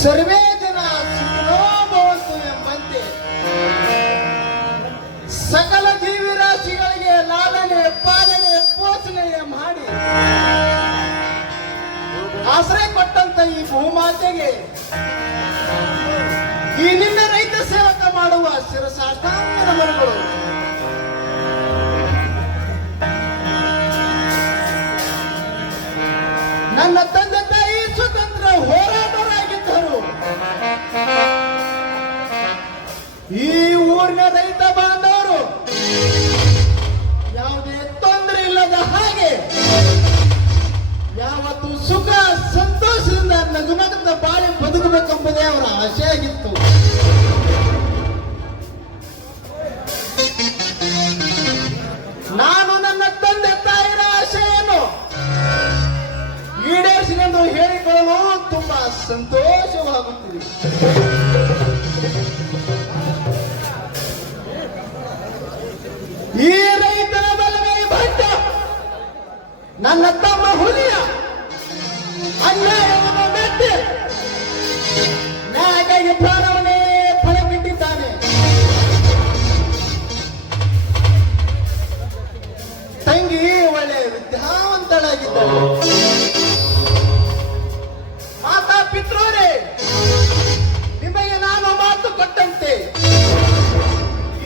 ಸರ್ವೇ ಜನ ಸುಖಿನೋ ಭವಂತು ಎಂಬಂತೆ ಸಕಲ ಜೀವಿರಾಶಿಗಳಿಗೆ ಲಾಲನೆ ಪಾಲನೆ ಪೋಷಣೆ ಮಾಡಿ ಆಶ್ರಯ ಕೊಟ್ಟಂತ ಈ ಭೂಮಾತೆಗೆ ಈ ನಿನ್ನ ರೈತ ಸೇವಕ ಮಾಡುವ ಶಿರಸಾಷ್ಟಾಂಗ ನಮನಗಳು. ನನ್ನ ತಂದೆ ತಾಯಿ ಸ್ವತಂತ್ರ ಹೋರಾಟರಾಗಿದ್ದರು. ಈ ಊರಿನ ರೈತ ಬಾಂಧವರು ಯಾವುದೇ ತೊಂದರೆ ಇಲ್ಲದ ಹಾಗೆ ಯಾವತ್ತು ಸುಖ ಸಂತೋಷದಿಂದ ನಗುನಗುತ್ತ ಬಾಳಿ ಬದುಕಬೇಕೆಂಬುದೇ ಅವರ ಆಶೆಯಾಗಿತ್ತು. ನಾನು ನನ್ನ ತಂದೆ ತಾಯಿನ ಆಶೆಯನ್ನು ಈಡೇರಿಸಿಕೊಂಡು ಹೇಳಿಕೊಳ್ಳಲು ತುಂಬಾ ಸಂತೋಷವಾಗುತ್ತಿದೆ. ಈ ರೈತನ ಬಲಗೈ ಭಟ್ಟ ನನ್ನ ತಮ್ಮ ಹುಲಿಯ ಅನ್ಯಾಯವನ್ನು ಮೆಟ್ಟಿ ನ್ಯಾಯಕ್ಕಾಗಿ ಪ್ರಾಣವನ್ನೇ ಫಲಬಿಟ್ಟಿದ್ದಾನೆ. ತಂಗಿ ಒಳ್ಳೆ ವಿದ್ಯಾವಂತಳಾಗಿದ್ದಾಳೆ. ಮಾತಾ ಪಿತ್ರೋರೇ, ನಿಮಗೆ ನಾನು ಮಾತು ಕೊಟ್ಟಂತೆ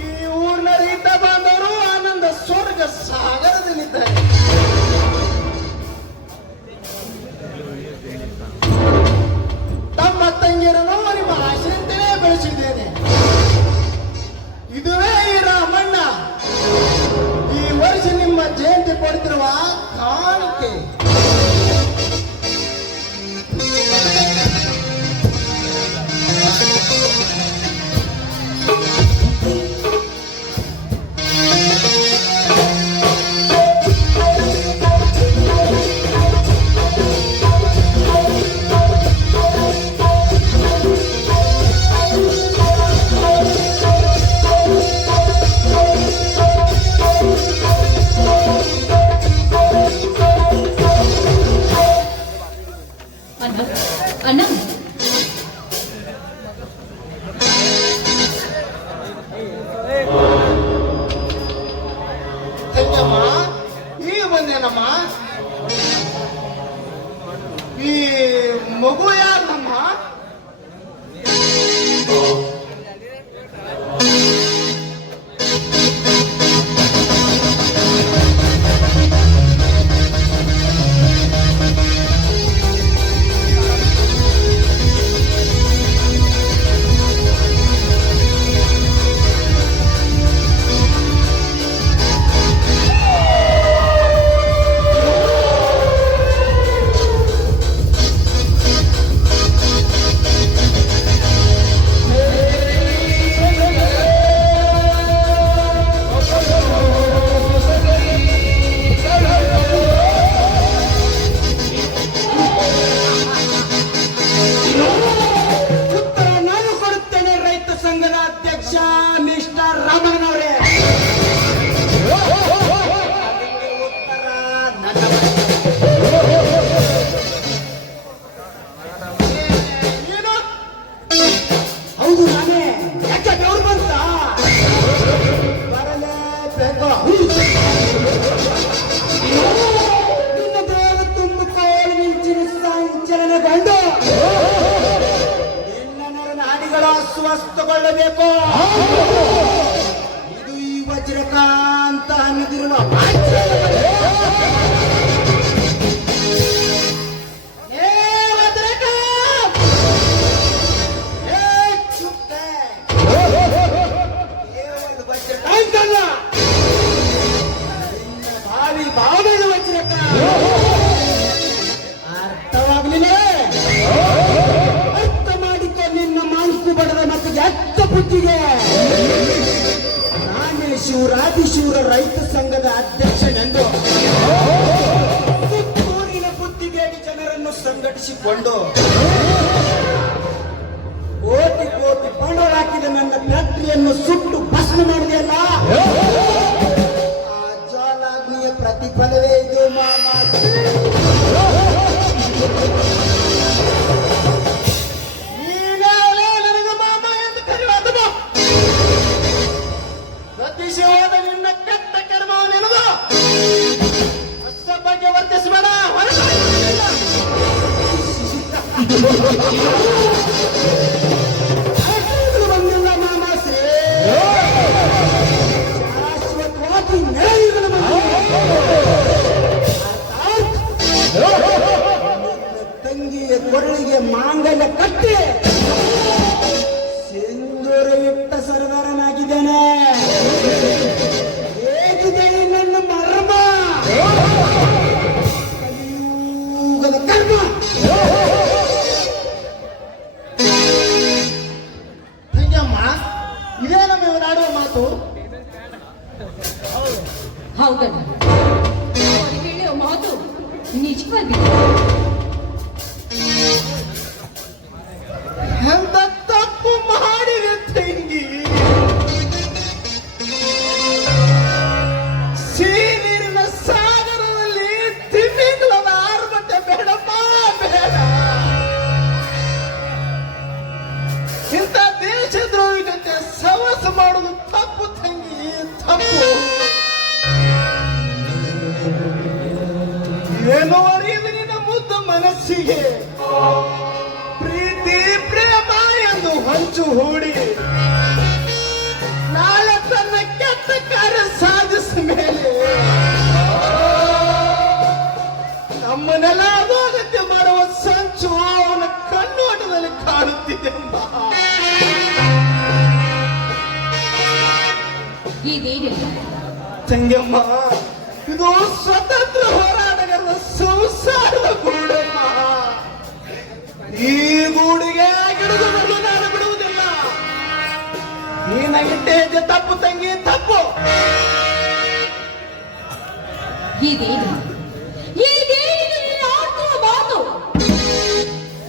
ಈ ಊರಿನ ರೈತ ಬಾಂಧವರು ಆನಂದ ಸ್ವರ್ಗ ಸಾಗರದಲ್ಲಿದ್ದಾರೆ. ತಮ್ಮ ತಂಗಿಯರನ್ನು ನಿಮ್ಮ ಆಶೆಯಂತೆಯೇ ಬೆಳೆಸಿದ್ದೇನೆ. ಇದುವೇ ಈ ರಾಮಣ್ಣ ಈ ವರ್ಷ ನಿಮ್ಮ ಜಯಂತಿ ಕೊಡ್ತಿರುವ ಕಾಣಿಕೆ. ಅಣ್ಣ, ತಂಗಮ್ಮ ಈಗ ಬಂದೇನಮ್ಮ. ಈ ಮಗು ಯಾರಮ್ಮ? ಸ್ವಸ್ಥಗೊಳ್ಳಬೇಕು. ಇದು ಈ ವಜ್ರಕಾಂತ ಅನ್ನದಿರುವ ಭಾವಿ ಭಾವನೆಯ ವಜ್ರಕಾಂತ ಅರ್ಥವಾಗಲಿಲ್ಲ. ಅರ್ಥ ಮಾಡಿಕೊ ನಿನ್ನ ಮಾನಸಿಕ ಬಡದ ಮತ್ತು ಎತ್ತ ಬುದ್ಧಿಗೆ ಶಿವರಾದಿಶೂರ ರೈತ ಸಂಘದ ಅಧ್ಯಕ್ಷನೆಂದು ಊರಿನ ಬುದ್ಧಿಗೇಡಿ ಜನರನ್ನು ಸಂಘಟಿಸಿಕೊಂಡು ಕೋಟಿ ಕೋಟಿ ಬಂಡವಾಳ ಹಾಕಿದ ನನ್ನ ಫ್ಯಾಕ್ಟರಿಯನ್ನು ಸುಟ್ಟು ಭಸ್ಮ ಮಾಡಿದೆಯಲ್ಲ, ಆ ಜ್ವಾಲಾಗ್ನಿಯ ಪ್ರತಿಫಲವೇ ಇದು ಮಾಮ. ನೀನಾಗಲೇ ನನಗೆ ಮಾಮ ಎಂದು ಕರೆಯುವುದು. ಅತಿಶಯವಾದ ನಿನ್ನ ಕೆಟ್ಟ ಕರ್ಮವು ನಿನದು. ಹೊಸ ಬಗ್ಗೆ ವರ್ತಿಸಬೇಡ. ಬಂದಿಲ್ಲ ಮಾಮ ಶ್ರೀ, ಶಾಶ್ವತವಾಗಿ ನೆರಳಿನ ತಂಗಿಯ ಕೊರಳಿಗೆ ಮಾಂಗಲ್ಯ ಕಟ್ಟಿ ಸಿಂಧೂರಯುಕ್ತ ಸರ್ದಾರನಾಗಿದ್ದೇನೆ. ಹೇಗಿದೆ ನನ್ನ ಮರ್ಮ, ಕಲಿಯುಗದ ಕರ್ಮ. ತಂಗಮ್ಮ, ಇದೇ ನಮ್ಮ ಇವನಾಡುವ ಮಾತು. ಹೌದಣ್ಣ, ಅವ್ರು ಹೇಳೋ ಮಾತು ನಿಜವಾಗಿ. ಎಂತ ತಪ್ಪು ಮಾಡಿದೆ ತಂಗಿ. ನೀರಿನ ಸಾಗರದಲ್ಲಿ ತಿಮ್ಮಿಂಗ್ಲದ ಆರ್ಭಟ ಬೇಡಪ್ಪ, ಬೇಡ. ಇಂಥ ದೇಶದ್ರೋಹಿ ಜೊತೆ ಸವಸ ಮಾಡುವುದು ತಪ್ಪು ತಂಗಿ, ತಪ್ಪು. ಏನು ಅರಿಯದು ನಿನ್ನ ಮುದ್ದು ಮನಸ್ಸಿಗೆ ಪ್ರೀತಿ ಪ್ರೇಮ ಎಂದು ಹಂಚು ಹೂಡಿ ನಾಳೆ ತನ್ನ ಕೆಟ್ಟ ಕಾರ್ಯ ಸಾಧಿಸಿದ ಮೇಲೆ ನಮ್ಮನ್ನೆಲ್ಲ ಅಧೋಗತ್ಯ ಮಾಡುವ ಸಂಚು ಅವನ ಕಣ್ಣೋಟದಲ್ಲಿ ಕಾಣುತ್ತಿದೆ. ಇದೇನಿಲ್ಲ ತಂಗಮ್ಮ, ಇದು ಸ್ವತಂತ್ರ ಹೋರಾಟಗಾರರ ಸಂಸಾರದ ಗೂಡಮ್ಮ. ಈ ಗೂಡಿಗೆ ಗಿಡದು ಬರಲು ನಾನು ಬಿಡುವುದಿಲ್ಲ. ನೀನಾಗಿಟ್ಟೆ ಹೆಜ್ಜೆ ತಪ್ಪು ತಂಗಿ, ತಪ್ಪು. ಇದೇನು ನೀನು ಆಡುವ ಮಾತು?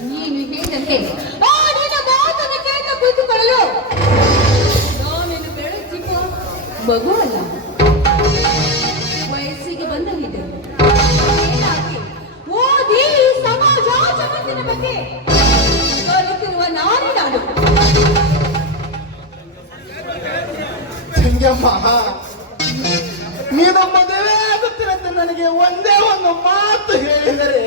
ನೀನು ಹೇಳಿದಂತೆ ಆ ನಿನ್ನ ಮಾತನ್ನು ಕೇಳ್ತಾ ಕುಳಿತುಕೊಳ್ಳಲು ನಾನೇನು ಬೆಳೆಸಿಕೋ ಮಗು ಅಲ್ಲ, ವಯಸ್ಸಿಗೆ ಬಂದಲ್ಲಿದ್ದೆ. ಓದಿ ಸಮಾಜ ಜಗತ್ತಿನ ಬಗ್ಗೆ ಕಲಿತಿರುವ ನಾನೇ ನಾನು. ತಂಗಮ್ಮ, ನೀನು ಮದುವೆ ಆಗುತ್ತಿರಂತೆ ನನಗೆ ಒಂದೇ ಒಂದು ಮಾತು ಹೇಳಿದರೆ,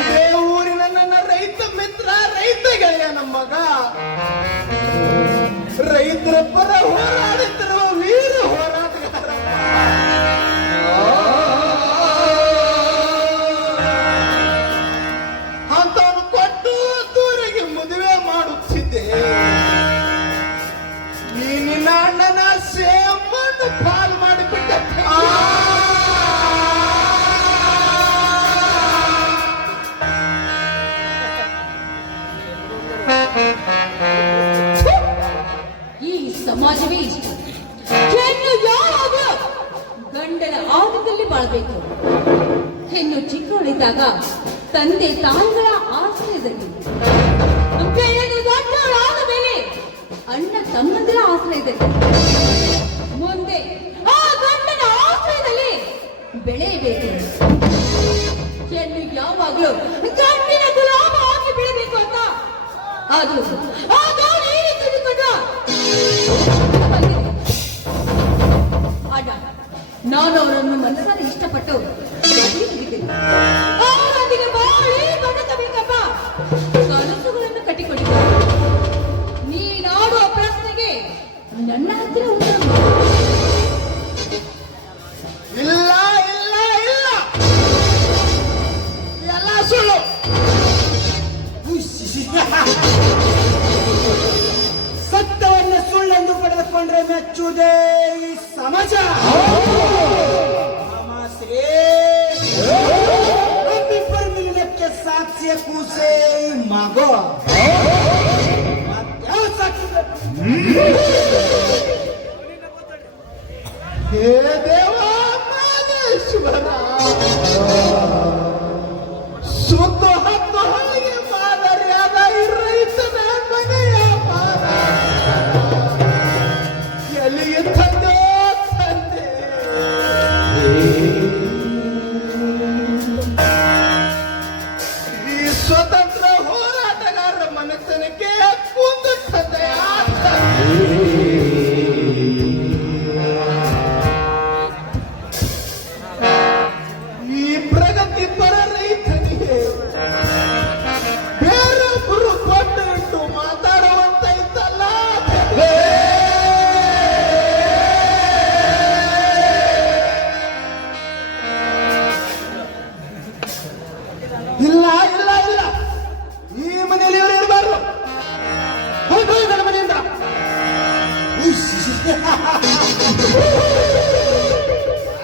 ಇದೇ ಊರಿನ ನನ್ನ ರೈತ ಮಿತ್ರ, ರೈತ ಗೆಳೆಯ ನಮ್ಮ ಮಗ, ರೈತರ ಪರ ಹೋರಾಡುತ್ತಿರುವ ವೀರ ಹೋರಾಟಗಾರ. ಅಂತವನು ಕೊಟ್ಟು ದೂರಿಗೆ ಮದುವೆ ಮಾಡುತ್ತಿದ್ದೆ. ಈ ನಿನ್ನ ಅಣ್ಣನ ಸೇಮನ್ನು ಪಾಲು ಮಾಡಿಬಿಟ್ಟೆ. ಈ ಸಮಾಜವೇ ಇಷ್ಟ. ಹೆಣ್ಣು ಯಾವಾಗಲೂ ಗಂಡನ ಆಟದಲ್ಲಿ ಬಾಳ್ಬೇಕು. ಹೆಣ್ಣು ಚಿಕ್ಕವಳಿದ್ದಾಗ ತಂದೆ ತಾಯಿಗಳ ಆಶ್ರಯದಲ್ಲಿ, ಬೆಳೆದು ದೊಡ್ಡವಳಾದ ಮೇಲೆ ಅಣ್ಣ ತಮ್ಮಂದಿರ ಆಶ್ರಯದಲ್ಲಿ, ಮುಂದೆ ಆ ಗಂಡನ ಆಶ್ರಯದಲ್ಲಿ ಬೆಳೆಯಬೇಕು. ಹೆಣ್ಣು ಯಾವಾಗಲೂ ಗಂಡಿನ ಗುಲಾಮ ಆಗಿ ಬೆಳಬೇಕು ಅಂತ ಅದು ತಿಳಿದುಕೊಂಡ ಅಣ್ಣ, ನಾನು ಅವರನ್ನು ಮನಸ್ಸಲ್ಲಿ ಇಷ್ಟಪಟ್ಟು ಅವರೊಂದಿಗೆ ಬಾಳಿ ಬದುಕಬೇಕಪ್ಪ ಕನಸುಗಳನ್ನು ಕಟ್ಟಿಕೊಂಡಿದ್ದೆ. ನೀನಾಡುವ ಪ್ರಶ್ನೆಗೆ ನನ್ನ ಹತ್ತಿರ ಉತ್ತರ ಇಲ್ಲ ಇಲ್ಲ ಇಲ್ಲ, ಎಲ್ಲ ಸುಳ್ಳು. ಸತ್ಯವನ್ನು ಸುಳ್ಳೆಂದು ಪಡೆದುಕೊಂಡ್ರೆ ಮೆಚ್ಚುವುದೇ ಈ ಸಮಾಜ. ಶ್ರೀ ನಮ್ಮಿಬ್ಬರ ಮಿಲನಕ್ಕೆ ಸಾಕ್ಷಿಯ ಕೂಸೆ ಮಗು. ಮತ್ಯಾವ ಸಾಕ್ಷಿ ಬೇಕು?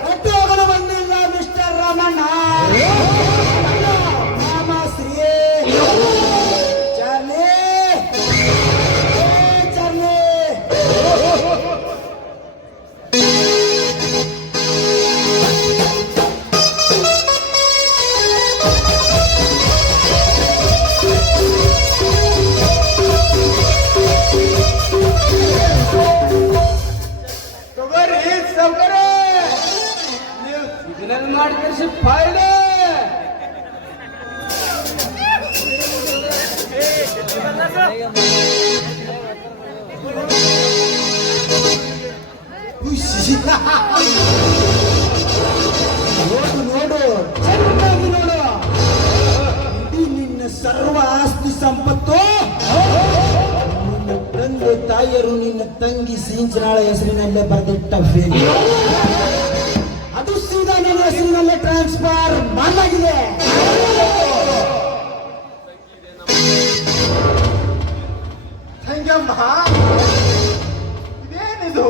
ಹೊರಟು ಹೋಗಲು ಬಂದಿಲ್ಲ ಮಿಸ್ಟರ್ ರಾಮಣ್ಣ. ಮಾಮ ಶ್ರೀ ಚಾರ್ಲಿ, ಚಾರ್ಲಿ. ತಗೋರಿ ಸೌಕರ್ಯ ನೀವು ಸಿಗ್ನಲ್ ಮಾಡಿ ಕಳಿಸಿ ಫೈಲ್ ನೋಡು ನೋಡು, ಚೆನ್ನಾಗಿ ನೋಡು. ಇದು ನಿನ್ನ ಸರ್ವ ಆಸ್ತಿ ಸಂಪತ್ತು. ನಿನ್ನ ತಂದೆ ತಾಯಿಯರು ನಿನ್ನ ತಂಗಿ ಸಿಂಚನಾಳ ಹೆಸರಿನಲ್ಲೇ ಬರೆದಿಟ್ಟ ಫೇಲಿ, ಅದು ಸೀದಾ ನನ್ನ ಹೆಸರಿನಲ್ಲೇ ಟ್ರಾನ್ಸ್ಫರ್ ಮಾಡಲಾಗಿದೆ. ತಂಗಮ್ಮ ಇದೇನಿದು?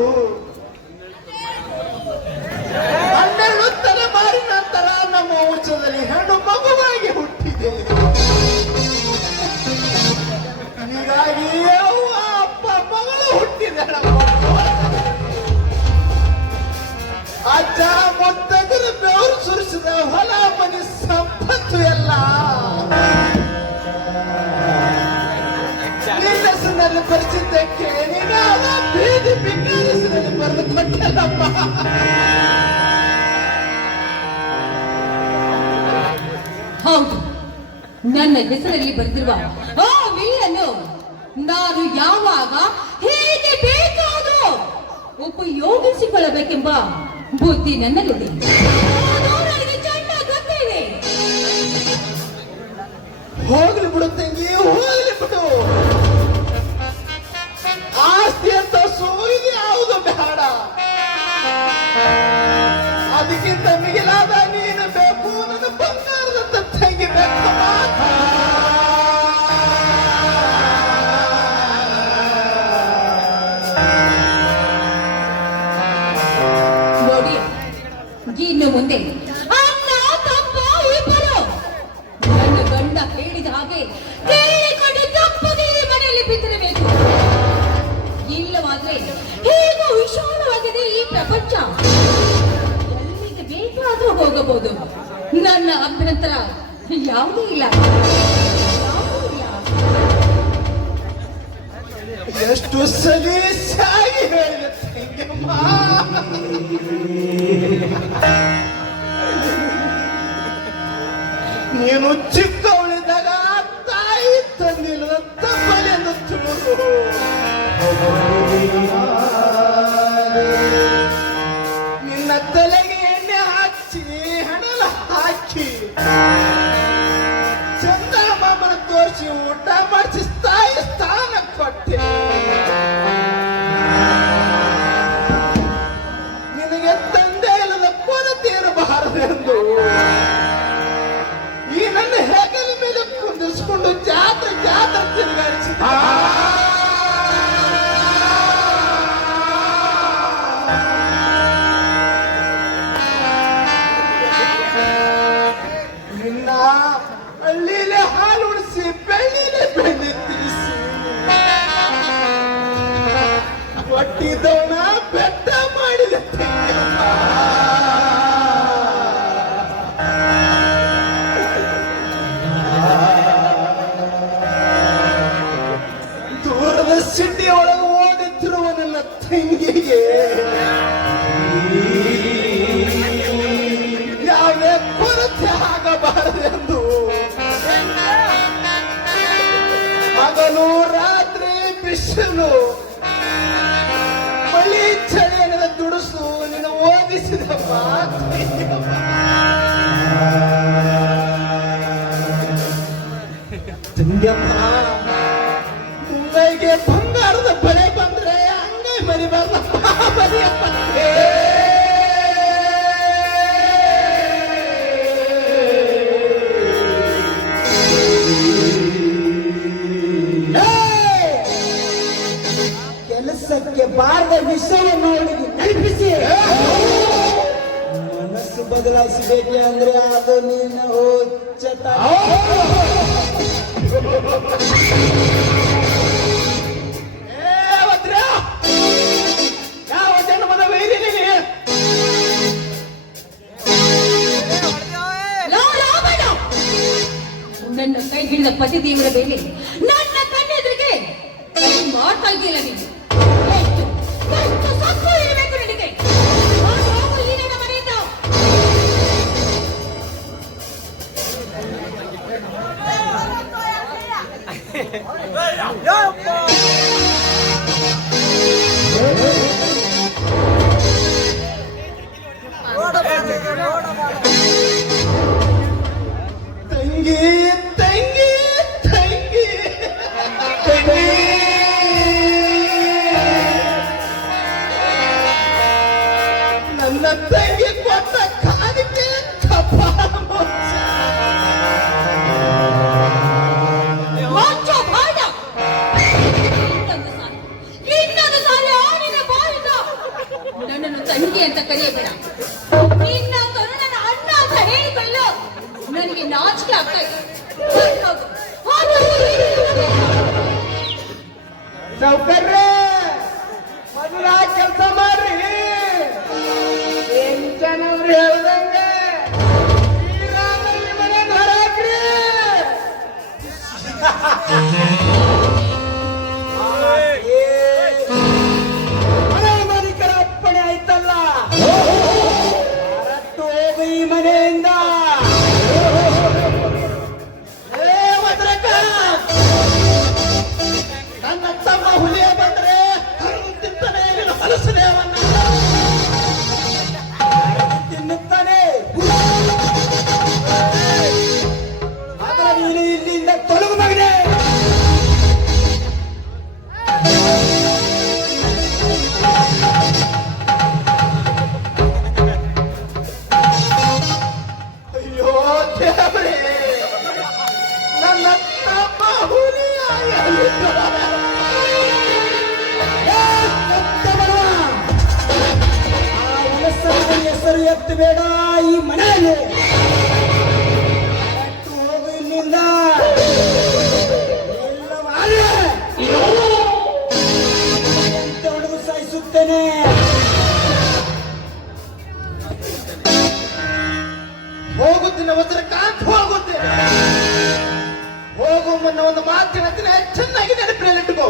12 ತಲೆಮಾರಿನ ನಂತರ ನಮ್ಮ ವಂಶದಲ್ಲಿ ಹೆಣ್ಣು ಮಗುವಾಗಿ ಹುಟ್ಟಿದೆ. ಹೀಗಾಗಿ ಅವ್ವ ಅಪ್ಪ ಮಗಳು ಹುಟ್ಟಿದಳಮ್ಮ. ಅಜ್ಜ ಮುತ್ತಗರ ಬೆವರು ಸುರಿಸಿದ ಹೊಲ ಮನೆ ಸಂಪತ್ತು ಎಲ್ಲ ನಿನ್ನ ಹೆಸರಿನಲ್ಲಿ ಪರಿಚಿದ್ದಕ್ಕೆ ನೀನು ಬೀದಿ ಬಿಕ್ಕಾರ ಹೆಸರಿನಲ್ಲಿ ಬರೆದು ಕೊಟ್ಟಲ್ಲಮ್ಮ. ಹೌದು, ನನ್ನ ಹೆಸರಲ್ಲಿ ಬರೆದಿರುವ ಆ ವಿಲ್ಲನ್ನು ನಾನು ಯಾವಾಗ ಹೇಗೆ ಬೇಕಾದರೂ ಉಪಯೋಗಿಸಿಕೊಳ್ಳಬೇಕೆಂಬ ಬುದ್ಧಿ ನನ್ನಲ್ಲಿದೆ. ಅದು ನನಗೆ ಚೆನ್ನಾಗಿ ಗೊತ್ತಿದೆ. ಹೋಗ್ಲಿ ಬಿಡು ತಂಗಿ, ಹೋಗ್ಲಿ ಬಿಡು. ಆಸ್ತಿ ಅಂತ ಸೂಯಿಗೆ ಯಾವುದು ಬೇಡ. ಅದಕ್ಕಿಂತ ಮಿಗಿಲಾದ ನೀನು ಬೇಕು, ನನ್ನ ಬಂಗಾರದಂತ ತಂಗಿ ಬೇಕಮ್ಮ. ನೋಡಿ, ಇನ್ನು ಮುಂದೆ ಅಣ್ಣ ತಮ್ಮ ಇಬ್ಬರು ನನ್ನ ಗಂಡ ಹೇಳಿದ ಹಾಗೆ ಕೇಳಿಕೊಂಡು ತಪ್ಪದೇ ಮನೆಯಲ್ಲಿ ಬಿದ್ದಿರಬೇಕು. ಇಲ್ಲವಾದ್ರೆ ಹೇಗೂ ವಿಶಾಲವಾಗಿದೆ ಈ ಪ್ರಪಂಚ. ಎಲ್ಲಿಗೆ ಬೇಕಾದ್ರೂ ಹೋಗಬಹುದು. ನನ್ನ ಅಭ್ಯಂತರ ಯಾವುದೂ ಇಲ್ಲ, ಯಾವುದೂ ಇಲ್ಲ. ಎಷ್ಟು ಸಲೀಸಾಗಿ ಹೇಳಿದೆ ತಂಗಮ್ಮ. ನೀನು ಚಿಕ್ಕವಳಿದ್ದಾಗ ತಾಯಿ ತಂದಿಲ್ಲ ತಪ್ಪಲಿ ಎಂದು ತಿಳಿದು ನಿನ್ನ ತಲೆಗೆ ಎಣ್ಣೆ ಹಚ್ಚಿ ಹಣಲ ಹಾಕಿ ಚಂದ ಮಾಮನ ತೋರಿಸಿ ಊಟ ಮಾಡಿಸಿ ತಾಯಿ ಸ್ಥಾನ ಕೊಟ್ಟೆ. ನಿನಗೆ ತಂದೆ ಇಲ್ಲದ ಕೊರತೆ ಇರಬಾರದೆಂದು ಈ ನನ್ನ ಹೆಗಲ ಮೇಲೆ ಕುಂದಿಸ್ಕೊಂಡು ಜಾತ್ರೆ ಜಾತ್ರೆ ತಿರುಗಾಡಿಸಿದ. ನಿನ್ನ ಹಳ್ಳಿಲೆ ಹಾಲು ಉಣಿಸಿ ಬೆಳ್ಳಿಲೆ ಬೆಣ್ಣೆ ತಿನ್ನಿಸಿ ಒಟ್ಟಿದವನ ಬೆಟ್ಟ ಮಾಡಿದೆ ತಂಗಮ್ಮ. ದೂರದ ಸಿಟಿ ಒಳಗೆ ಓಡುತ್ತಿರುವ ನನ್ನ ತಂಗಿಗೆ ಯಾವುದೇ ಕೊರತೆ ಆಗಬಾರದೆಂದು ಹಗಲು ರಾತ್ರಿ ಬಿಸಿಲು ಮಳಿ ಚಳಿಯನ್ನ ದುಡಿಸು ನಿನ್ನ ಓದಿಸಿದಮ್ಮ. ತಂಗಮ್ಮ ಮುಂಗೈಗೆ ಬಂಗಾರದ ಬಳೆ ಬಂದ್ರೆ ಅಂಗೈ ಮರಿಬಾರ್ದಪ್ಪ, ಮರಿಯಪ್ಪ. ಕೆಲಸ ಮನಸ್ಸಕ್ಕೆ ಬಾರದ ವಿಷಯವನ್ನು ಅವಳಿಗೆ ಕಲ್ಪಿಸಿ ಮನಸ್ಸು ಬದಲಾಯಿಸಬೇಕೆ ಅಂದ್ರೆ ಅದು ನಿನ್ನ ಹುಚ್ಚತ. ಯಾವ ಜನ್ಮದ ವೈರಿ ನೀನು? ನನ್ನ ಕೈ ಹಿಡಿದ ಪತಿ ದೇವರ ಮೇಲೆ ನನ್ನ ಕಣ್ಣೆದುರಿಗೆ ಕೈ ಮಾಡ್ತಾ ಇದೆಯಲ್ಲ ನೀನು. ಎಷ್ಟು ಸತ್ತು ಇರಬೇಕು ನಿನಗೆ. ಹೋಗು ಈ ನನ್ನ ಮನೆಯಿಂದ. ತಂಗಿ ತಂಗಿ ತಂಗಿ ತಂಗಿ, ನನ್ನ ತಂಗಿ ಕೊಟ್ಟ ಕಾಣಿಕೆ ಕಪಾಳ ಮೋಕ್ಷ. ಮಾಚೋ ಬಾಡ. ಇನ್ನೊಂದು ಸಾಲ ನಿನ್ನ ಬಾಯಿಂದ ನನ್ನನ್ನು ತಂಗಿ ಅಂತ ಕರೆಯಬೇಡ. ನಿನ್ನ ಕರುಣನ ಅಣ್ಣ ಅಂತ ಹೇಳಿಕೊಳ್ಳಲು ನನಗೆ ನಾಚಿಕೆ ಆಗ್ತಾ ಇದೆ. ಹೋಗು. ಹೋಗು. ಸೌಕರ್ಯ ಮೊದಲ ಕೆಲಸ ಮಾಡ್ರಿ. ಎಂಚನವ್ರು ಹೇಳ್ದಂಗೆ ಈ ರಾಮಲ್ಲಿ ಮನೆ ಹೊರಾಕ್ರಿ. ಮನೆ ಮಾಲೀಕರ ಅಪ್ಪಣೆ ಆಯ್ತಲ್ಲ, ಹೊರಟು ಹೋಗು ಈ ಮನೆಯಿಂದ. ನನ್ನ ತಮ್ಮ ಹುಲಿಯ ಬಂದ್ರೆ ಹರಿದು ತಿಂತಾನೆ, ನಿನ್ನ ಹಲಸನೆ ಅವನ್ನ ತಿನ್ನುತ್ತಾನೆ. ಆದ್ರೆ ನೀನು ಇಲ್ಲಿಂದ ತೊಲಗು ಮಗನೇ. ಅಯ್ಯೋ ದೇವರೇ, ನನ್ನ ತಮ್ಮ ಹುಲಿಯಾಗಿದ್ದಾನೆ. ಹೆಸರು ಎತ್ತು ಬೇಡ ಈ ಮನೆಯಲ್ಲಿ. ಹೊರಟು ಹೋಗು ಇಲ್ಲಿಂದ. ಎಂತ ಹುಡುಗ ಸಾಯಿಸುತ್ತೇನೆ. ಹೋಗುತ್ತೇನೆ ವಜ್ರಕಾಂತ್, ಹೋಗುತ್ತೇನೆ. ಹೋಗು ಮುನ್ನ ಒಂದು ಮಾತಿನ ದಿನ ಚೆನ್ನಾಗಿ ನೆನಪಿನಲ್ಲಿಟ್ಟುಕೋ.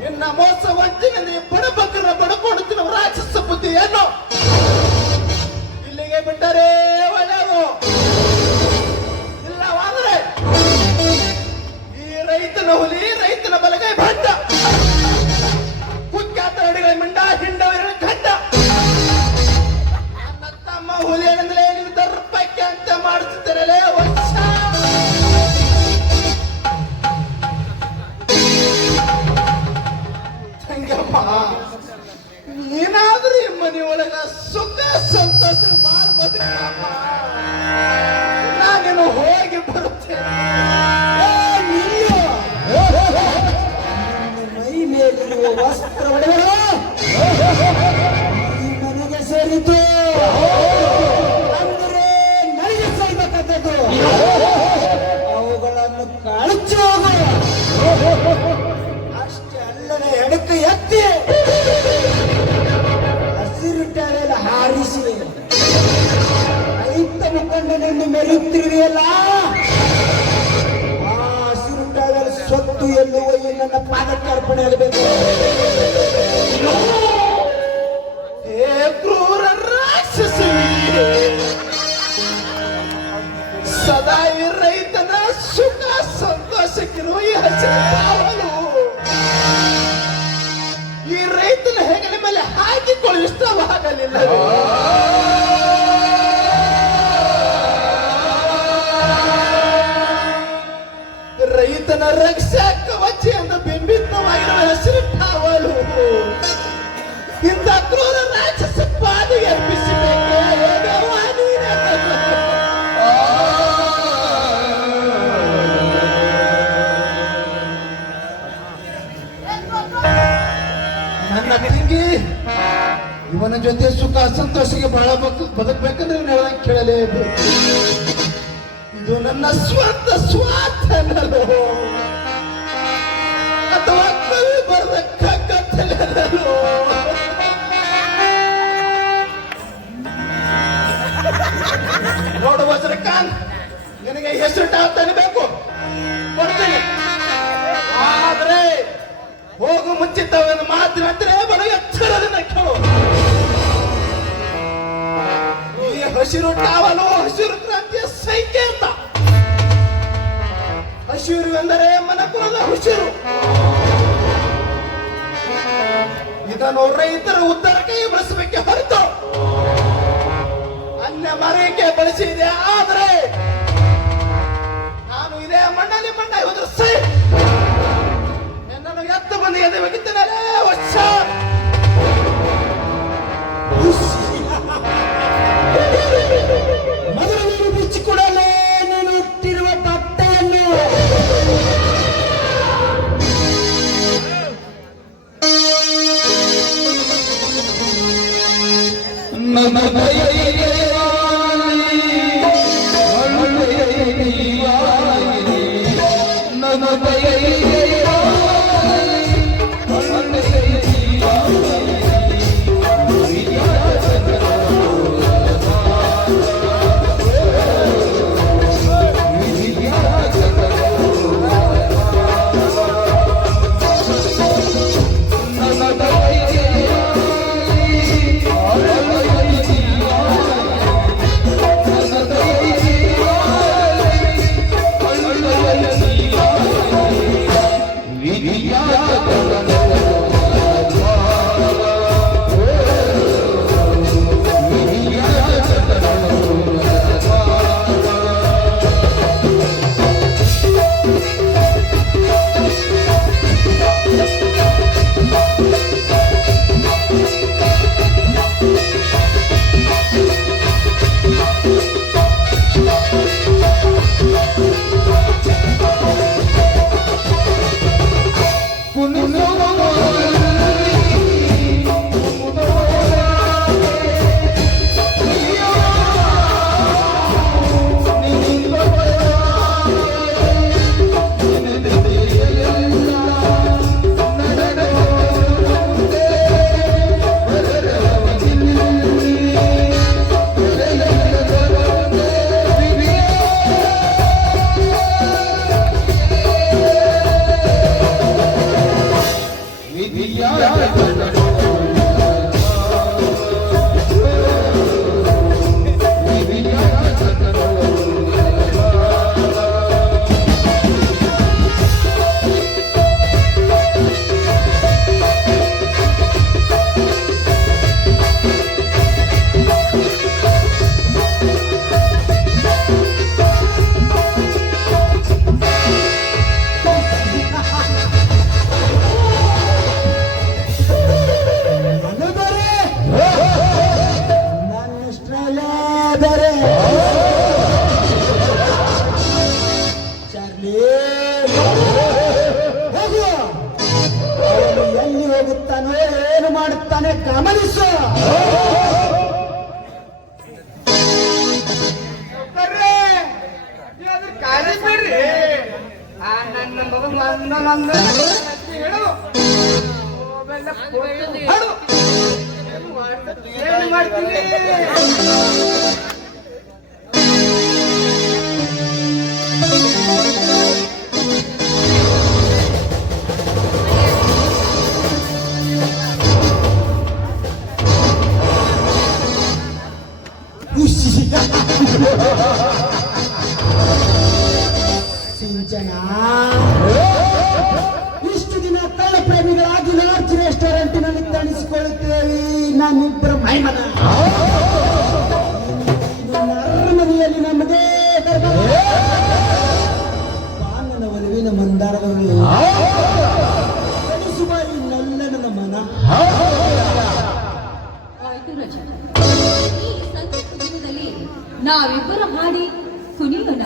ನಿನ್ನ ಮೋಸ ವಂಚನೆ ಬಡಬಗ್ಗರ ಬಡಕೊಡುತ್ತಿನ ರಾಕ್ಷಸ ಬುದ್ಧಿಯನ್ನು ಇಲ್ಲಿಗೆ ಬಿಟ್ಟರೆ ಒಳ್ಳೆಯದು. ಇಲ್ಲವಾದರೆ ಈ ರೈತನ ಹುಲಿ, ರೈತನ ಬಲಗೈ ಭಂಡ, ಕುಖ್ಯಾತ ಅಡಿಗಳ ಮಿಂಡ, ಹಿಂಡವರ ಖಂಡ. ನನ್ನ ತಮ್ಮ ಹುಲಿಯನೆಂದಲೇ ನೀವು ದರ್ಪಕ್ಕೆ ಅಂತ ಮಾಡುತ್ತಿದ್ದರಲೇ ವರ್ಷ. ನೀನಾದ್ರೂ ಈ ಮನೆಯೊಳಗ ಸುಖ ಸಂತೋಷ ಬಾಳ್ ಬದುಕಪ್ಪ. ನಾನೇನು ಹೋಗಿ ಬರುತ್ತೇನೆ. ನೀನು ಮೈ ಮೇಲಿರುವ ವಸ್ತ್ರ ಒಡೆಯಲು ಈ ಮನೆಗೆ ಸೇರಿತು ಅಂದರೆ ನನಗೆ ಸೇರ್ಬೇಕಾದದ್ದು. ಅವುಗಳನ್ನು ಕಳಚಿ ಹೋಗು. ಅಷ್ಟೇ ಅಲ್ಲದೆ ಎಡಕ್ಕೆ ಎತ್ತಿ ಹಸಿರು ಟಾಳೆಲ್ಲ ಹಾರಿಸಿ ರೈತ ಮುಖಂಡನನ್ನು ಮೆರೆಯುತ್ತಿರುವೆಯಲ್ಲ, ಆ ಹಸಿರು ಟಾಳೆಲ್ಲ ಸ್ವತ್ತು ಎನ್ನುವ ಈ ನನ್ನ ಪಾದಕ್ಕೆ ಅರ್ಪಣೆ ಆಗಬೇಕು. ಹೇ ಕ್ರೂರ ರಾಕ್ಷಸಿ, ಸದಾ ಈ ರೈತನ ಸುಖ ಸಂತೋಷಕ್ಕಿರುವ ಈ ಹಸಿರು ಕಾವಲು ಈ ರೈತನ ಹೆಗಲ ಮೇಲೆ ಹಾಕಿಕೊಳ್ಳು ಇಷ್ಟವಾಗಲಿಲ್ಲ. ರೈತನ ರಕ್ಷಾ ಕವಚ ಎಂದು ಬಿಂಬಿತವಾಗಿರುವ ಹಸಿರು ಕಾವಲು ಇಂಥ ಕ್ರೂರ ರಾಕ್ಷಸ ಪಾದಿಗೆ ಅರ್ಪಿಸಬೇಕೆ? ಹೇಗವ್ವ ನೀನೇ? ನನ್ನ ತಂಗಿ ಇವನ ಜೊತೆ ಸುಖ ಸಂತೋಷಕ್ಕೆ ಬಹಳ ಬದುಕಬೇಕಂದ್ರೆ ಇವನು ಹೇಳ್ದಂಗೆ ಕೇಳಲೇಬೇಕು. ಇದು ನನ್ನ ಸ್ವಂತ ಸ್ವಾರ್ಥ ಅನ್ನಲು ಅಥವಾ ಕವಿ ಬರೆದ ಕಗ್ಗತ್ತಲೋ. ನೋಡು ವಜ್ರಕಾಂತ್, ನಿನಗೆ ಹೆಸರು ಟಾಪ್ತಾನೆ ಬೇಕು ಕೊಡ್ತೀನಿ, ಆದ್ರೆ ಹೋಗು ಮುಂಚಿತವನ್ನ ಮಾತಿನ ಹತ್ತಿರ ಮನೆಗೆ ಎಚ್ಚರದಿಂದ ಕೇಳು. ಈ ಹಸಿರು ಟಾವಲು ಹಸಿರು ಕ್ರಾಂತಿಯ ಸಂಕೇತ. ಹಸಿರು ಎಂದರೆ ಮನಕುಲದ ಹಸಿರು. ಇದನ್ನು ರೈತರ ಉದ್ಧಾರಕ್ಕೆ ಬಳಸಬೇಕೆ ಹೊರತು ಅನ್ಯ ಮರಕ್ಕೆ ಬಳಸಿದೆ. ಆದ್ರೆ ನಾನು ಇದೇ ಮಣ್ಣಲ್ಲಿ ಮಣ್ಣಾಗಿ ಹೋದ್ರೆ ಸೈ ನನ್ನನ್ನು ಎತ್ತು ಬಂದು ಎದೆ ಬಗಿದ್ದೇನೆ ವರ್ಷ. ಮೊದಲು ಬಿಚ್ಚಿಕೊಡಲೇ ನೀನು ಹುಟ್ಟಿರುವ ಬಟ್ಟೆಯನ್ನು. ಚಾರ್ಲಿ ಹೋಗು, ಅವನು ಎಲ್ಲಿ ಹೋಗುತ್ತಾನೋ ಏನು ಮಾಡುತ್ತಾನೆ ಗಮನಿಸು. ಕಾಲಿ ಬಿಡ್ರಿ, ನನ್ನ ಮಗ ಏನು ಮಾಡ್ತೀನಿ. ಸಿಂಚನ, ಇಷ್ಟು ದಿನ ಕಳ್ಳ ಪ್ರೇಮಿಗಳಾಗಿ ಲಾರ್ಜ್ ರೆಸ್ಟೋರೆಂಟಿನಲ್ಲಿ ತಣಿಸಿಕೊಳ್ಳುತ್ತೇವೆ ನಮ್ಮಿಬ್ಬರ ಮೈಮನ. ಅರಮನೆಯಲ್ಲಿ ನಮ್ಮದೇ ಪಾಲನ ಒಲವಿನ ಮಂದಾರಗಳು ತಣಿಸುವ ಈ ನಲ್ಲನ ಮನ. ಆಯ್ತು ರಜ, ಈ ಸಂತೋಷ ದಿನದಲ್ಲಿ ನಾವಿಬ್ಬರು ಹಾಡಿ ಕುಣಿಯೋಣ.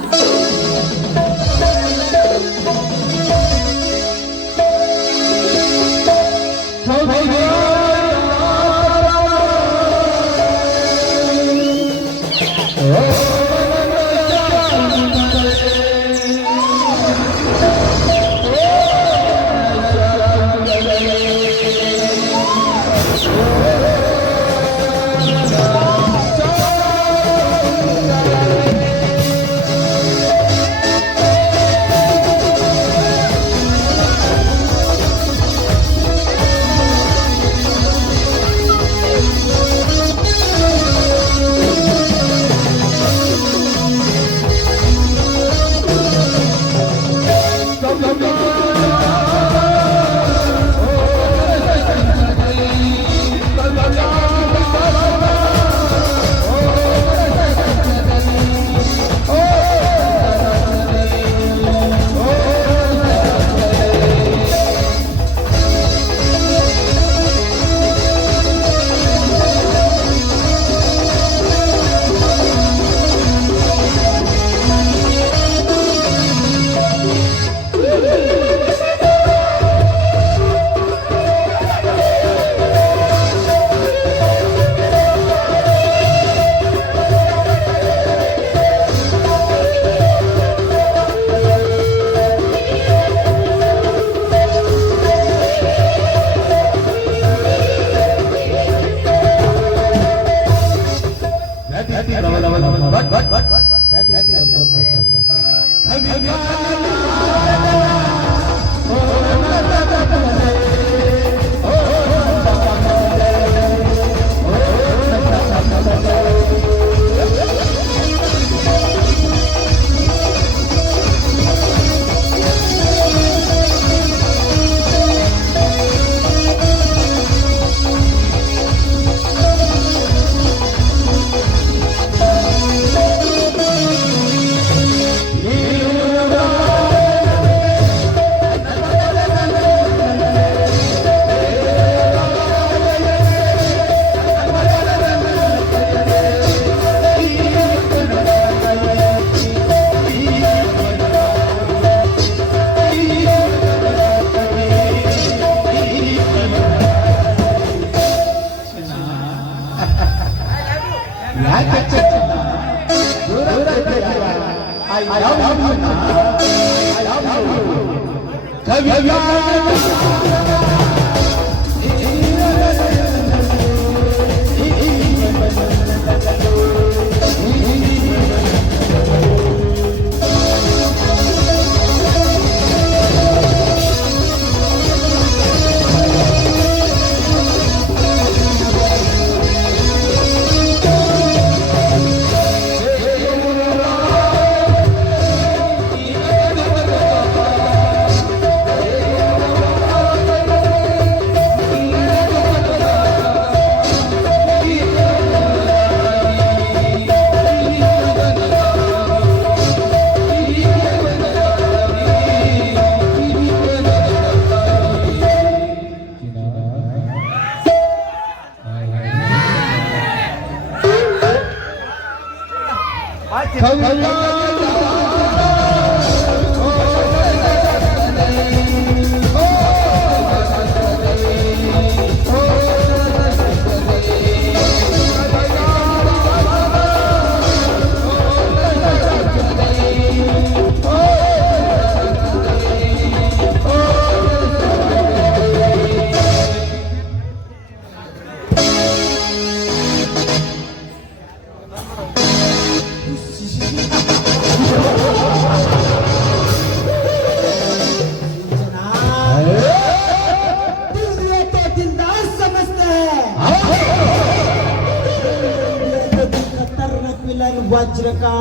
वज्र का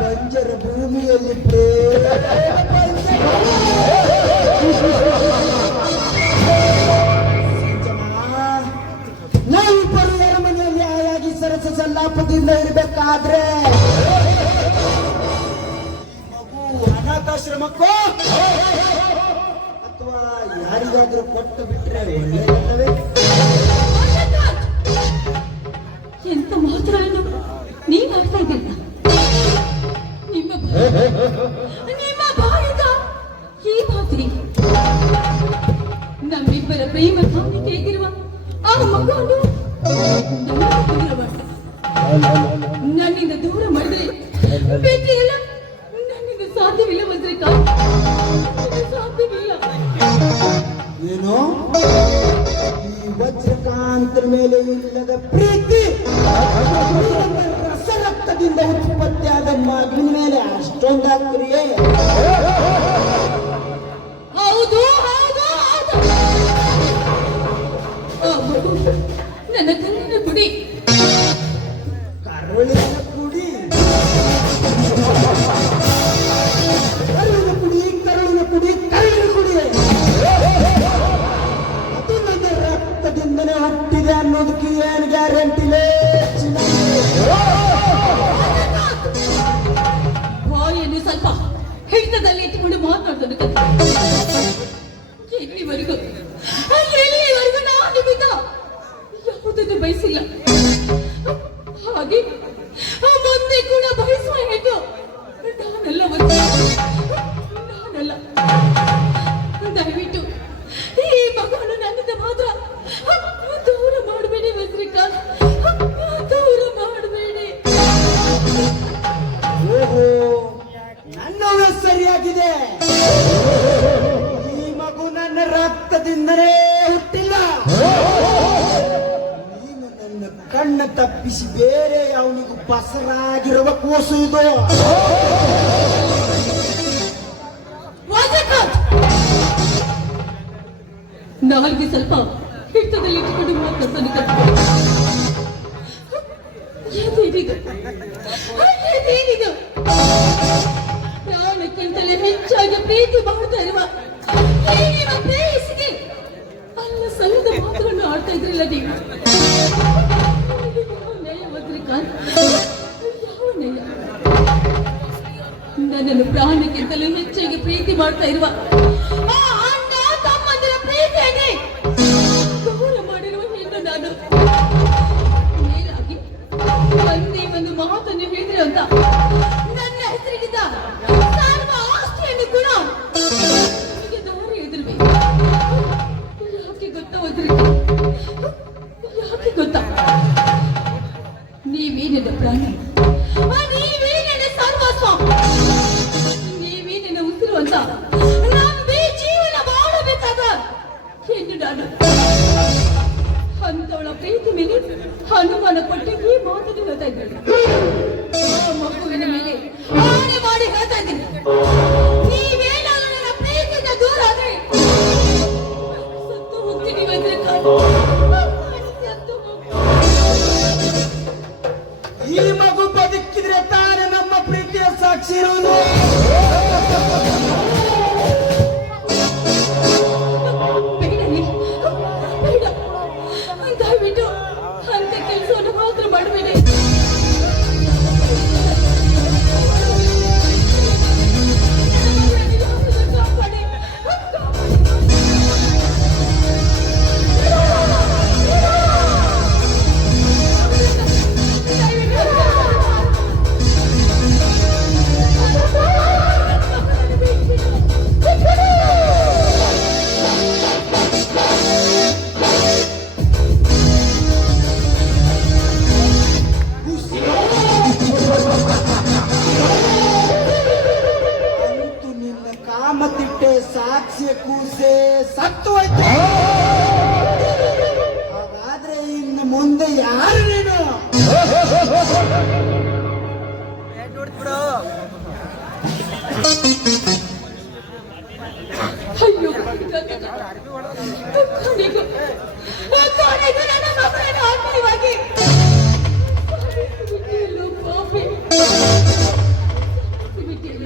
बंजर ಭೂಮಿಯಲ್ಲಿ ನಾವಿಬ್ಬರು ಅರಮನೆಯಲ್ಲಿ ಆಯಾಗಿ ಸರಸ ಸಲ್ಲಾಪದಿಂದ ಇರಬೇಕಾದ್ರೆ ಮಗು ಅನಾಥಾಶ್ರಮಕ್ಕೋ ಅಥವಾ ಯಾರಿಗಾದ್ರೂ ಕೊಟ್ಟು ಬಿಟ್ರೆ ಒಳ್ಳೆಯದಲ್ಲವೇ? ಎಂತ ಮಾತುಗಳನ್ನು ನೀವ್ ಆಡ್ತಾ ಇದ್ದೀರ? ನಿಮ್ಮ ಬಾಯಿಂದ ಈ ಮಾತಿಗೆ ನಮ್ಮಿಬ್ಬರ ಪ್ರೇಮ ಕಾಣಿಕೆ ಹೇಗಿರುವ ಆ ಮಗುವನ್ನು ನನ್ನಿಂದ ದೂರ ಮಾಡಿದ್ರೆ ಭೇಟಿ ಇಲ್ಲ, ನನ್ನಿಂದ ಸಾಧ್ಯವಿಲ್ಲ ವಜ್ರಕಾಂತ್, ಸಾಧ್ಯವಿಲ್ಲ. ಏನು ಈ ವಜ್ರಕಾಂತರ ಮೇಲೆ ಇಲ್ಲದ ಪ್ರೀತಿ ರಸರಕ್ತದಿಂದ ಉತ್ಪತ್ತಿಯಾದ ಮಗುವಿನ ಮೇಲೆ ಅಷ್ಟೊಂದಾಗ್ತಿರಿಯೇ? ಹೌದು ಹೌದು ಹೌದು. ಆ ಮಗು ನನ್ನ ಕಲ್ಲಿನ ಕುಡಿ, ಕರುಳಿನ ಕುಡಿ, ಕರುಳಿನ ಕುಡಿ, ಕರುಳಿನ ಕುಡಿ, ಕರುಳಿನ ಕುಡಿ. ಅದು ನನ್ನ ರಕ್ತದಿಂದನೇ ಹುಟ್ಟಿದೆ ಅನ್ನೋದಕ್ಕೆ ಏನು ಗ್ಯಾರಂಟಿಲೇ? ಬಾಯನ್ನು ಸ್ವಲ್ಪ ಹಿಡಿತದಲ್ಲಿ ಇಟ್ಟುಕೊಂಡು ಮಾತನಾಡೋದು ಕಲಿತೆ. ಎಲ್ಲಿವರೆಗೂ ನಾನು ನಿಮ್ಮಿಂದ ಯಾವುದನ್ನು ಬಯಸಿಲ್ಲ, ಹಾಗೆ ಮುಂದೆ ಕೂಡ ಬಯಸುವ ಹೇಗೋ ನಾನಲ್ಲ ನಾನಲ್ಲ. ದಯವಿಟ್ಟು ಈ ಮಗುವನ್ನು ನನ್ನಿಂದ ಮಾತ್ರ ದೂರ ಮಾಡಬೇಡಿ ವಜ್ರಕಾಂತ್, ದೂರ ಮಾಡಬೇಡಿ. ಓಹೋ, ನನ್ನವೇ ಸರಿಯಾಗಿದೆ. ಈ ಮಗು ನನ್ನ ರಕ್ತದಿಂದಲೇ ಹುಟ್ಟಿಲ್ಲ. ನೀನು ನನ್ನ ಕಣ್ಣ ತಪ್ಪಿಸಿ ಬೇರೆ ಅವನಿಗೂ ಬಸರಾಗಿರುವ ಕೂಸು ಇದು. ವಜ್ರಕಾಂತ್, ನಾಲ್ಗೆ ಸ್ವಲ್ಪ ಹಿಡಿತದಲ್ಲಿ ಇಟ್ಟುಕೊಂಡು ಮಾತಾಡ್ತಾನೆ ಕಲ್ತ್ಕೊಳ್ಳಿ. ಏನಿದು ಪ್ರಾಣಕ್ಕಿಂತಲೇ ಹೆಚ್ಚಾಗಿ ಪ್ರೀತಿ ಮಾಡ್ತಾ ಇರುವ ಈ ನಿಮ್ಮ ಪ್ರೇಯಸಿಗೆ ಅಲ್ಲ ಸಲ್ಲದ ಮಾತುಗಳನ್ನು ಆಡ್ತಾ ಇದ್ರಲ್ಲ ನೀವು. ಯಾವ ನ್ಯಾಯ ವಜ್ರಕಾಂತ್, ಯಾವ ನ್ಯಾಯ? ನನ್ನನ್ನು ಪ್ರಾಣಕ್ಕಿಂತಲೂ ಹೆಚ್ಚಾಗಿ ಪ್ರೀತಿ ಮಾಡ್ತಾ ಇರುವ ಆ ಅಣ್ಣ ತಮ್ಮಂದಿರ ಪ್ರೀತಿಯಾಗಿ ದೂರ ಮಾಡಿರುವ ಹೆಣ್ಣು ನಾನು. ಮೇಲಾಗಿ ಒಂದೇ ಒಂದು ಮಾತನ್ನು ಹೇಳಿದ್ರೆ ಅಂತ ನನ್ನ ಹೆಸರಿಗಿದ್ದ ಸರ್ವ ಆಸ್ತಿಯನ್ನು ಕೂಡ ನಿಮಗೆ ದಾರಿ ಎದುರ್ಬೇಕು. ಯಾಕೆ ಗೊತ್ತಾ ವಜ್ರಕಾಂತ್, ಯಾಕೆ ಗೊತ್ತಾ? ನೀವು ಅನುಮಾನ ಪಟ್ಟು ಈ ಮಾತನ್ನು ಹೇಳ್ತಾ ಇದ್ದೀನಿ. ಆ ಮಗುವಿನ ಮೇಲೆ ಆಣೆ ಮಾಡಿ ಹೇಳ್ತಾ ಇದ್ದೀನಿ, ನೀವೇನಾದ್ರೂ ನನ್ನ ಪ್ರೀತಿಯಿಂದ ದೂರ ಆದ್ರೆ ಸತ್ತು ಹೋಗ್ತೀನಿ. ಈ ಮಗು ಬದುಕಿದ್ರೆ ತಾನೇ ನಮ್ಮ ಪ್ರೀತಿಯ ಸಾಕ್ಷಿ ಇರುವುದು. ದಯವಿಟ್ಟು ಅಂತ ಕೆಲಸವನ್ನು ಮಾತ್ರ ಮಾಡಬೇಡಿ. ಅಂತೂ ನಿನ್ನ ಕಾಮತಿಟ್ಟೆ ಸಾಕ್ಷಿಯ ಕೂಸೆ ಸತ್ತು ಹೋಯ್ತು. ಹಾಗಾದ್ರೆ ಇನ್ನು ಮುಂದೆ ಯಾರು ನೀನು? ಅಯ್ಯೋ, ಕೊನೆಗೂ ನನ್ನ ಮಕ್ಕಳನ್ನು ಆತ್ಮೀಯವಾಗಿ ಬಿಟ್ಟಿಲ್ಲ ಪಾಪಿ. ಬಿಟ್ಟಿಲ್ಲ.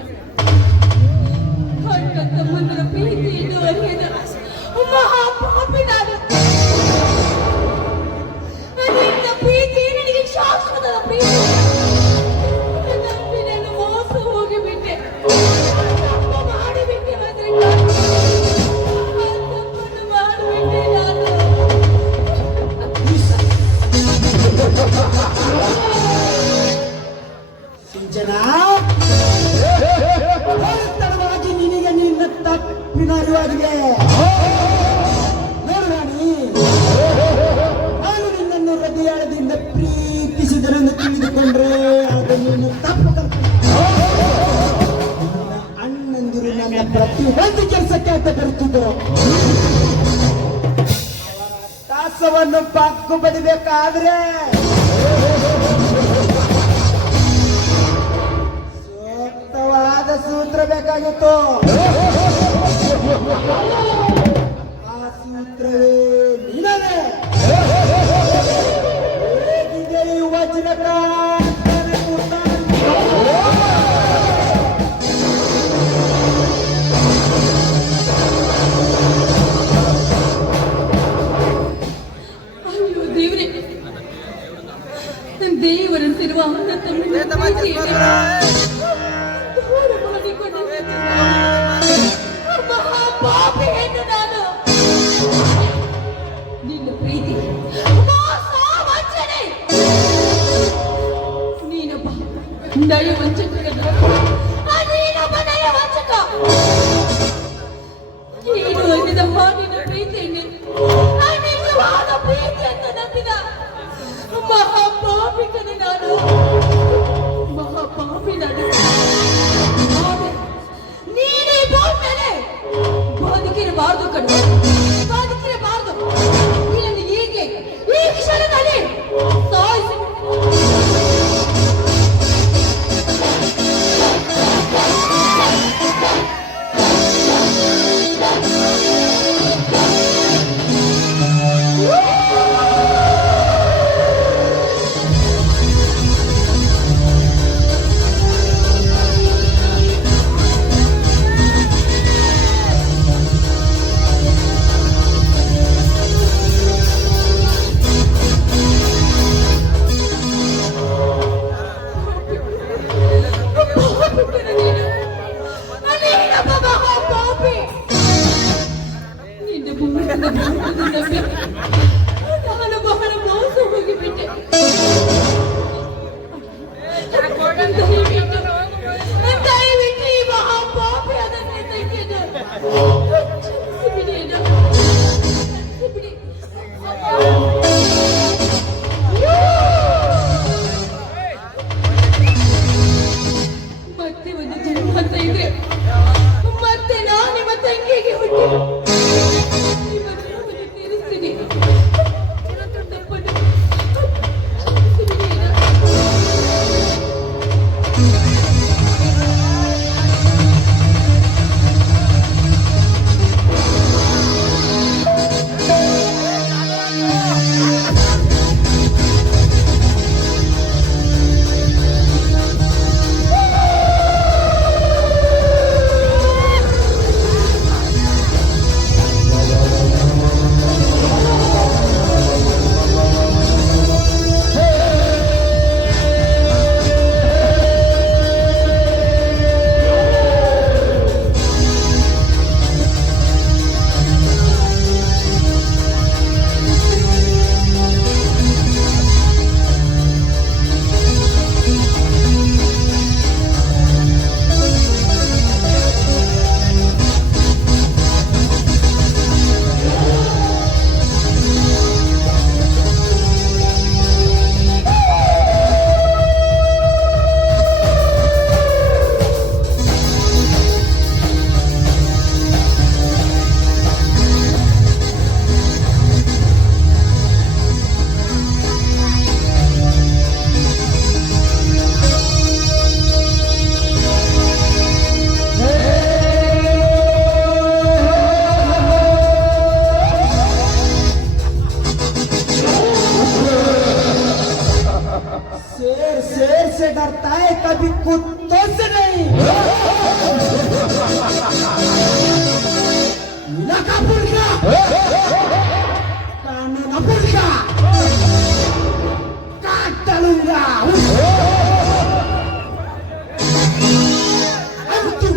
ಅಣ್ಣ ತಮ್ಮಂದಿರ ಪ್ರೀತಿಯನ್ನು ಅರಿಯದ ಮಹಾಪಾಪಿ ನಾನು. ನಿನ್ನ ಪ್ರೀತಿ ನನಗೆ ಶಾಶ್ವತದ ಪ್ರೀತಿ. ನಾನು ಮೋಸ ಹೋಗಿಬಿಟ್ಟೆ, ತಪ್ಪು ಮಾಡಿಬಿಟ್ಟೆ. ಮಾತ್ರ ತಪ್ಪನ್ನು ಮಾಡಿಬಿಟ್ಟೆ ನಾನು. ಸಿಂಚನಾ, ತಡವಾಗಿ ನಿನಗೆ ನಿನ್ನ ತಪ್ಪಿನ ಅರಿವಾಗಿದೆ. ನೋಡು ರಾಣಿ, ನಾನು ನಿನ್ನನ್ನು ಹೃದಯದಿಂದ ಪ್ರೀತಿಸಿದರೆಂದು ತಿಳಿದುಕೊಂಡ್ರೆ ಅದು ನೀನು ತಪ್ಪು ಕಲ್ಪನೆ. ನಿನ್ನ ಅಣ್ಣಂದಿರು ನನ್ನ ಪ್ರತಿ ಒಂದು ಕೆಲಸಕ್ಕೆ ಅಂತ ಕರೆತಿದ್ದರು. ಕಾಸವನ್ನು ಪಕ್ಕು ಬಡಿಬೇಕಾದ್ರೆ ಸೂಕ್ತವಾದ ಸೂತ್ರ ಬೇಕಾಗಿತ್ತು. ಆ ಸೂತ್ರವೇ ನೀನೇ. ಹೇಗಿದೆ ಈ ವಚನ ಪ್ರಾರ್ಥನೆ ಪೂರ್ಣ? ಅಯ್ಯೋ ದೇವರೇ, ದೇವರಂತಿರುವ ಅಣ್ಣ ತಮ್ಮನ ಪ್ರೀತಿಯನ್ನು ದೂರ ಮಾಡಿಕೊಂಡು ಮಹಾಪಾಪಿಯನ್ನು ನಾನು. ನಿನ್ನ ಪ್ರೀತಿ ಮೋಸ, ವಂಚನೆ. ನೀನೊಬ್ಬ ನಯವಂಚಕ. ನೀನೊಬ್ಬ ನಯವಂಚಕ. ಏನು ಅನ್ನದ ಹಾಡಿನ ಪ್ರೀತಿಯನ್ನೇ ನಿಜವಾದ ಪ್ರೀತಿ ಅಂತ ನಂಬಿದ ಮಹಾಪಾಪಿಕನೇ ನಾನು. ಮಹಾಪಾಪಿ ನಾನು. ಆದ್ರೆ ನೀನೇ ಬೋಲ್ತಾನೆ ಬದುಕಿರಬಾರ್ದು ಕಣ್ಣು, ಬದುಕಿರಬಾರ್ದು. ನೀನನ್ನು ಹೀಗೆ ಈ ಕ್ಷಣದಲ್ಲಿ ಸಾಯಿಸಿ ನಾನು ಬಹಳ ಮೋಸ ಹೋಗಿಬಿಟ್ಟೆ. ದಯವಿಟ್ಟು ಈ ಮಹಾಪಾಪಿ ಅದನ್ನು ತೆಗೆದು ಕ್ಷಮಿಸಿಬಿಡಿ. ಮತ್ತೆ ಒಂದು ಜನ್ಮ ಅಂತ ಇದ್ರೆ ಮತ್ತೆ ನಾನು ನಿಮ್ಮ ತಂಗಿಗೆ ಹುಟ್ಟಿ ನಿಮ್ಮ ಋಣವನ್ನು ತೀರಿಸ್ತೀನಿ.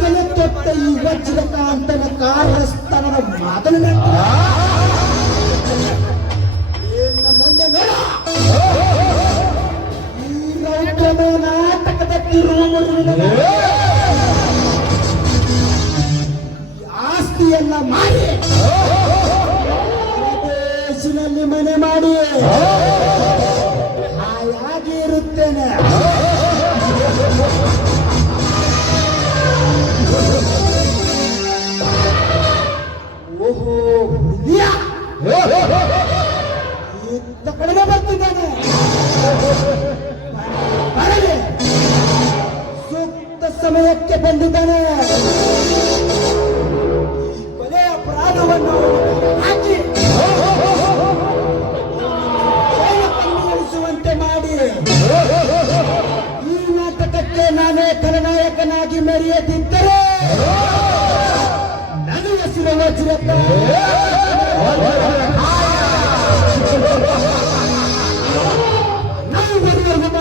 ತಲೆ ತೊಟ್ಟ ಈ ವಜ್ರಕಾಂತನ ಕಾರ್ಯಸ್ಥಾನದ ಮಾತನ್ನ ಮುಂದೆ ನೋಡ ಈ ರೌದ್ರಮ ನಾಟಕದ ತಿರುವು ಆಸ್ತಿಯನ್ನ ಮಾಡಿ ದೇಶದಲ್ಲಿ ಮನೆ ಮಾಡಿ ಹಾಯಾಗಿ ಇರುತ್ತೇನೆ. ಓಹೋ ಹುಲಿಯ ಇತ್ತ ಕಡೆಗೆ ಬರ್ತಿದ್ದಾನೆ. ಬರಲಿ, ಸೂಕ್ತ ಸಮಯಕ್ಕೆ ಬಂದಿದ್ದಾನೆ. ಈ ಕೊಲೆ ಅಪರಾಧವನ್ನು ಹಾಕಿ ಇಳಿಸುವಂತೆ ಮಾಡಿ ಈ ನಾಟಕಕ್ಕೆ ನಾನೇ ಖಳನಾಯಕನಾಗಿ ಮೆರೆಯದಿದ್ದರೆ ನನ್ನ ಹೆಸರು ವಜ್ರಪ್ಪ. ನಾವು ಬರುವಾಗ